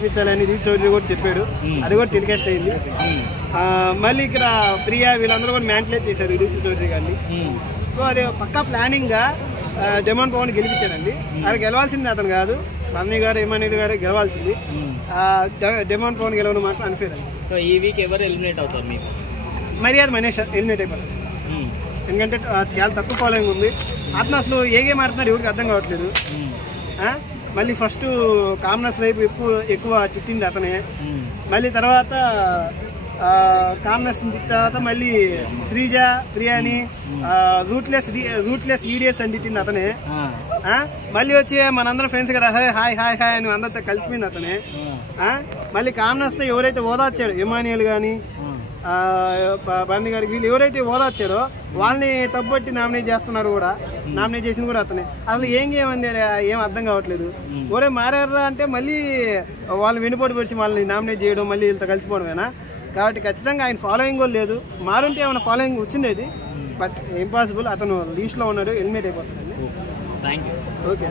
చూపించాలని రీతు చౌదరి కూడా చెప్పాడు, అది కూడా టెలికాస్ట్ అయింది. మళ్ళీ ఇక్కడ ప్రియా వీళ్ళందరూ కూడా మ్యాంట్లేట్ చేశారు రీతు చౌదరి గారిని. సో అది పక్కా ప్లానింగ్గా డెమాన్ పవన్ గెలిపించారండి. అది గెలవాల్సింది అతను కాదు, సన్నీ గారు ఇమానియుల్ గారు గెలవాల్సింది. డెమాన్ పవన్ గెలవడం మాత్రం అన్ఫేర్ అండి. సో ఈ వీక్ ఎవరు ఎలిమినేట్ అవుతారు మీకు? మర్యాద మనీష్ ఎలిమినేట్ అయిపోతారు. ఎందుకంటే చాలా తక్కువ ఫాలోయింగ్ ఉంది. అతను అసలు ఏ గేమ్ ఆడుతున్నాడు ఎవరికి అర్థం కావట్లేదు. మళ్ళీ ఫస్ట్ కామనర్స్ వైపు ఎక్కువ తిట్టింది అతనే. మళ్ళీ తర్వాత కామనర్స్ తర్వాత మళ్ళీ శ్రీజ ప్రియాని రూట్లెస్ ఈడియట్స్ అని తిట్టింది అతనే. మళ్ళీ వచ్చి మనందరం ఫ్రెండ్స్ కదా హాయ్ హాయ్ హాయ్ హాయ్ అని అందరితో కలిసిపోయింది అతనే. మళ్ళీ కామనర్స్లో ఎవరైతే ఓదార్చాడు ఇమానియుల్ కానీ బండి గారికి వీళ్ళు ఎవరైతే ఓదార్చారో వాళ్ళని తప్పుబట్టి నామినేట్ చేస్తున్నారు కూడా. నామినేట్ చేసింది కూడా అతనే. అసలు ఏం గేమ్ అండి, ఏం అర్థం కావట్లేదు. ఎవరే మారారా అంటే మళ్ళీ వాళ్ళు వెనుపోటు పరిచి వాళ్ళని నామినేట్ చేయడం, మళ్ళీ వీళ్ళతో కలిసిపోవడమేనా? కాబట్టి ఖచ్చితంగా ఆయన ఫాలోయింగ్ కూడా లేదు. మారుంటే ఏమైనా ఫాలోయింగ్ వచ్చిండేది, బట్ ఇంపాసిబుల్. అతను లీస్ట్లో ఉన్నాడు, ఎలిమినేట్ అయిపోతాడండి. Thank you. ఓకే.